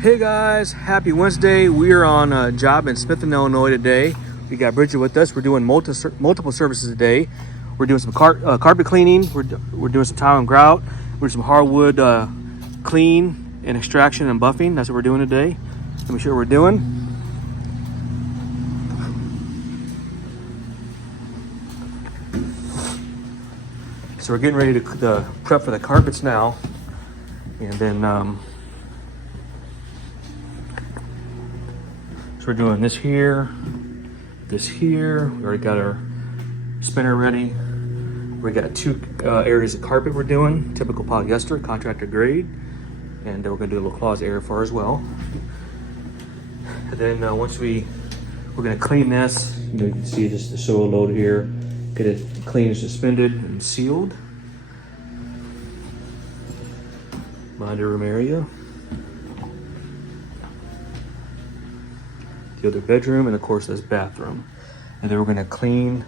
Hey guys, happy Wednesday. We are on a job in Smithton, Illinois today. We got Bridget with us. We're doing multiple services today. We're doing some carpet cleaning. We're doing some tile and grout. We're doing some hardwood clean and extraction and buffing. That's what we're doing today. Let me show you what we're doing. So we're getting ready to prep for the carpets now. And then so we're doing this here. We already got our spinner ready. We got two areas of carpet we're doing, typical polyester, contractor grade. And we're gonna do a little closet area for as well. And then once we're gonna clean this, you can see just the soil load here, get it clean, suspended, and sealed. Binder room area. The other bedroom, and of course this bathroom. And then we're gonna clean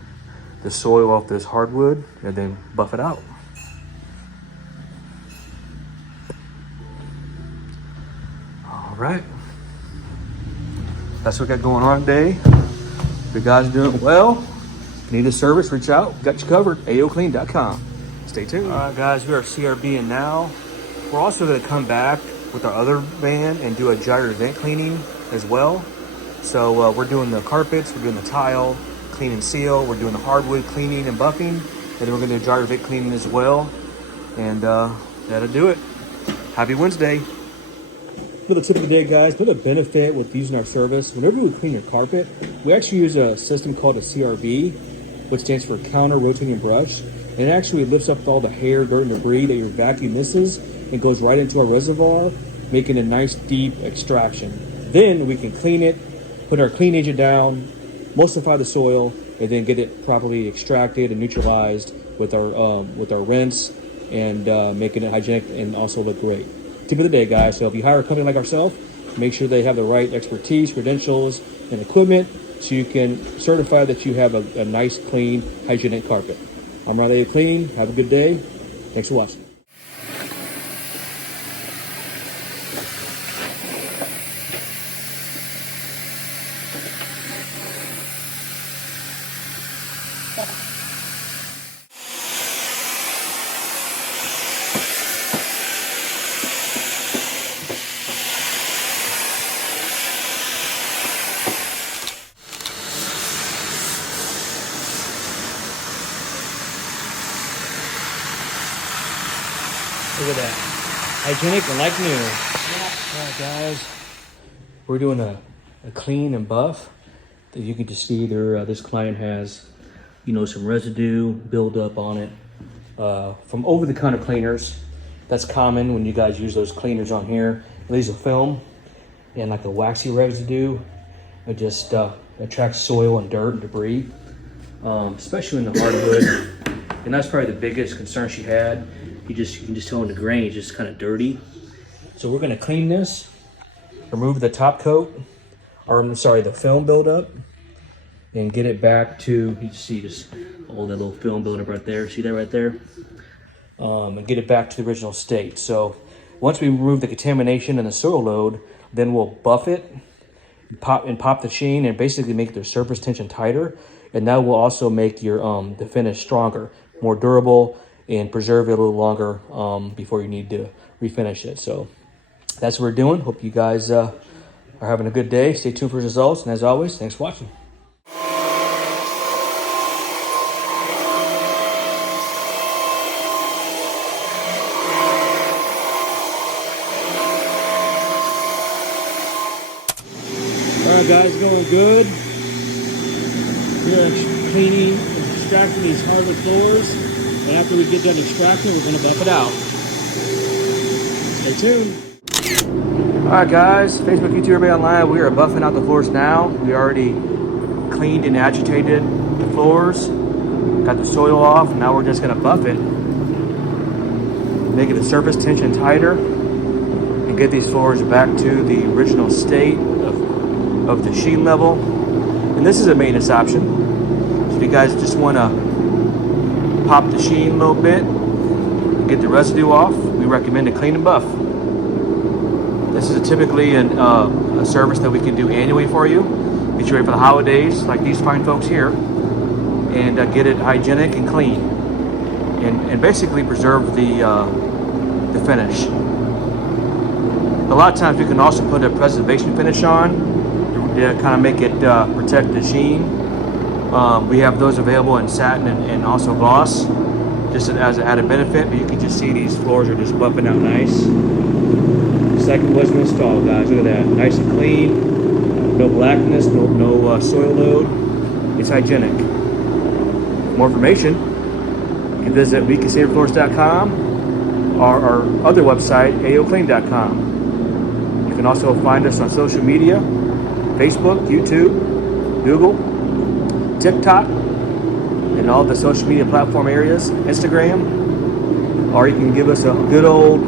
the soil off this hardwood and then buff it out. All right. That's what we got going on today. If you guys are doing well, need a service, reach out. Got you covered, AOCleaning.com. Stay tuned. All right, guys, we are CRBing now. We're also gonna come back with our other van and do a gyre vent cleaning as well. So we're doing the carpets, we're doing the tile, clean and seal, we're doing the hardwood cleaning and buffing, and then we're gonna do gyre vent cleaning as well. And that'll do it. Happy Wednesday. For the tip of the day, guys, another benefit with using our service, whenever we clean your carpet, we actually use a system called a CRB, which stands for counter rotating brush. And it actually lifts up all the hair, dirt, and debris that your vacuum misses and goes right into our reservoir, making a nice deep extraction. Then we can clean it, put our clean agent down, emulsify the soil, and then get it properly extracted and neutralized with our rinse and making it hygienic and also look great. Tip of the day, guys. So if you hire a company like ourselves, make sure they have the right expertise, credentials, and equipment so you can certify that you have a nice, clean, hygienic carpet. I'm Riley AOCleaning. Have a good day. Thanks for watching. Look at that. Hygienic and like new. All right, guys. We're doing a clean and buff. You can just see there, this client has, some residue buildup on it from over-the-counter cleaners. That's common when you guys use those cleaners on here. These are film and like a waxy residue. It just attracts soil and dirt and debris, especially in the hardwood. And that's probably the biggest concern she had. You can just tell in the grain, it's just kind of dirty. So we're gonna clean this, remove the top coat, the film buildup, and get it back to, you see just all that little film buildup right there. See that right there? And get it back to the original state. So once we remove the contamination and the soil load, then we'll buff it, pop the sheen, and basically make the surface tension tighter. And that will also make your the finish stronger, more durable, and preserve it a little longer before you need to refinish it. So that's what we're doing. Hope you guys are having a good day. Stay tuned for results. And as always, thanks for watching. All right, guys, going good. We're cleaning and extracting these hardwood floors. And after we get done extracting, we're gonna buff it out. Stay tuned. All right, guys, Facebook, YouTube, everybody online, we are buffing out the floors now. We already cleaned and agitated the floors, got the soil off, and now we're just gonna buff it, making the surface tension tighter, and get these floors back to the original state of the sheen level. And this is a maintenance option. So if you guys just wanna pop the sheen a little bit, get the residue off, we recommend a clean and buff. This is typically a service that we can do annually for you. Get you ready for the holidays, like these fine folks here, and get it hygienic and clean, and basically preserve the finish. A lot of times we can also put a preservation finish on to kind of make it protect the sheen. We have those available in satin and also gloss, just as an added benefit. But you can just see these floors are just buffing out nice, just like it was installed, guys. Look at that, nice and clean. No blackness, no soil load. It's hygienic. For more information, you can visit 𝐬𝐮𝐬𝐜𝐫𝐢𝐻𝐻.com or our other website, AOCleaning.com. You can also find us on social media, Facebook, YouTube, Google, TikTok, and all the social media platform areas, Instagram, or you can give us a good old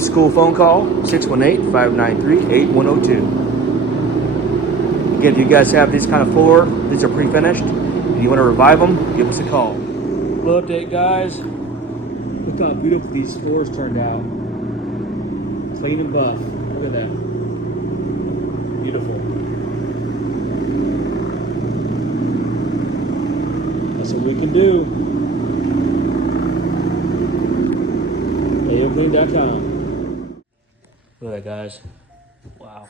school phone call, 618-593-8102. Again, if you guys have these kind of floor, these are pre-finished, and you want to revive them, give us a call. Little update, guys. Look how beautiful these floors turned out. Clean and buff. Look at that. Beautiful. That's what we can do. AOCleaning.com. Look at that, guys. Wow.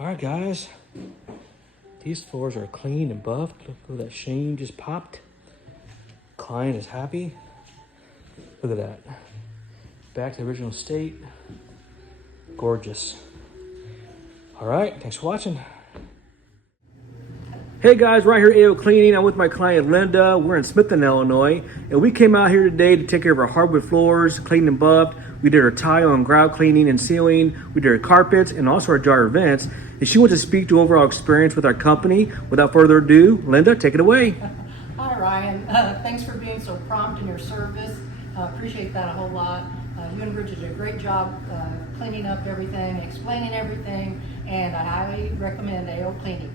All right, guys. These floors are clean and buffed. Look at that sheen just popped. Client is happy. Look at that. Back to the original state. Gorgeous. All right, thanks for watching. Hey guys, right here at AO Cleaning. I'm with my client Linda. We're in Smithton, Illinois, and we came out here today to take care of our hardwood floors, cleaned and buffed. We did our tile and grout cleaning and sealing. We did our carpets and also our jar vents. And she wants to speak to overall experience with our company. Without further ado, Linda, take it away. Hi Ryan, thanks for being so prompt in your service. Appreciate that a whole lot. You and Bridget did a great job cleaning up everything, explaining everything, and I highly recommend AO Cleaning.